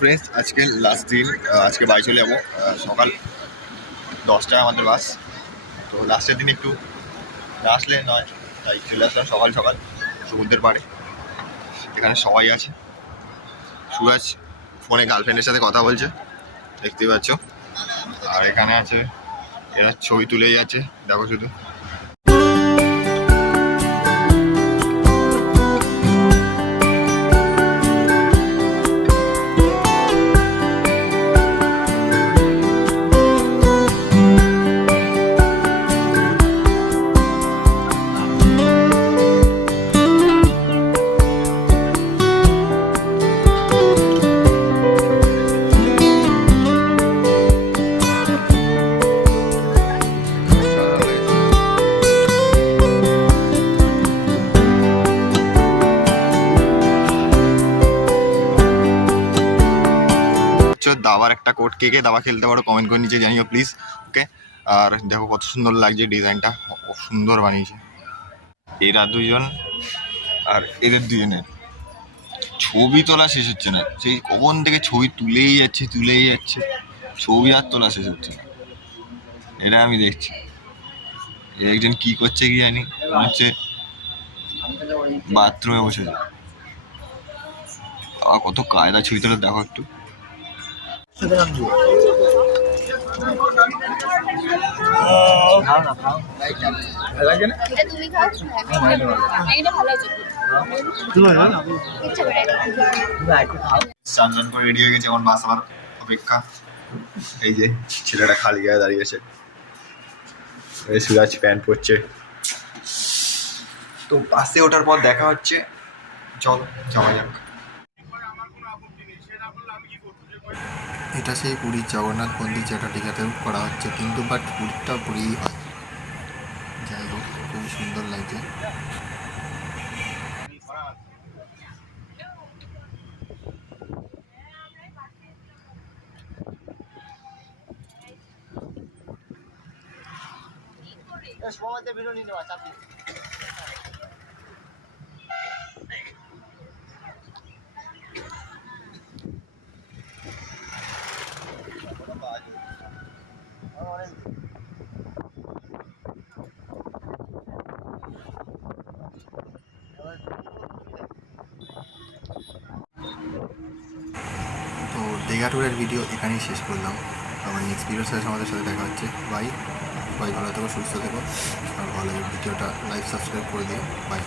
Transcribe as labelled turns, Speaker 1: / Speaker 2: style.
Speaker 1: Friends আজকে last দিন আজকে বাড়ি চলে যাব সকাল দশটায় আমাদের বাস। তো লাস্টের দিন একটু না আসলে নয়, তাই চলে আসলাম সকাল সকাল সমুদ্রের পাড়ে। এখানে সবাই আছে। সুরাজ ফোনে গার্লফ্রেন্ডের সাথে কথা বলছে, দেখতেই পাচ্ছ। আর এখানে আছে, এরা ছবি তুলেই যাচ্ছে, দেখো শুধু। দাবার একটা কোড কে কে দাবা খেলতে পারো কমেন্ট করে নিচে জানিও প্লিজ ওকে আর দেখো কত সুন্দর লাগছে ডিজাইনটা সুন্দর বানিয়েছে। এরা দুজন আর এদের দুজনের। ছবি তোলা শেষ হচ্ছে না, সেই কখন থেকে ছবি তুলেই যাচ্ছে তুলেই যাচ্ছে। ছবি আর তোলা শেষ হচ্ছে না। এটা আমি দেখছি। একজন কি করছে কি জানি হচ্ছে বাথরুমে বসে। কত কায়দা ছবি তোলা দেখো একটু।
Speaker 2: ইচ্ছা করে
Speaker 1: রেডি হয়ে গেছে এখন বাস আমার অপেক্ষা এই যে ছেলেটা খালি গায়ে দাঁড়িয়েছে সুরাজ প্যান্ট পরছে তো বাসে ওঠার পর দেখা হচ্ছে চল, যাওয়া যাক। এটা সেই পুরীর জগন্নাথ মন্দির যেটা দীঘাতেও করা হচ্ছে, কিন্তু বাট পুরীটা পুরীই হয়। যাই হোক, খুবই সুন্দর লাগছে। তো দীঘা ট্যুরের ভিডিও এখানেই শেষ করলাম। আবার নেক্সট ভিডিওর সাথে আমাদের সাথে দেখা হচ্ছে। বাই সবাই ভালো থেকো, সুস্থ থেকো। আর ভালো ভিডিওটা লাইক সাবস্ক্রাইব করে দিও। বাই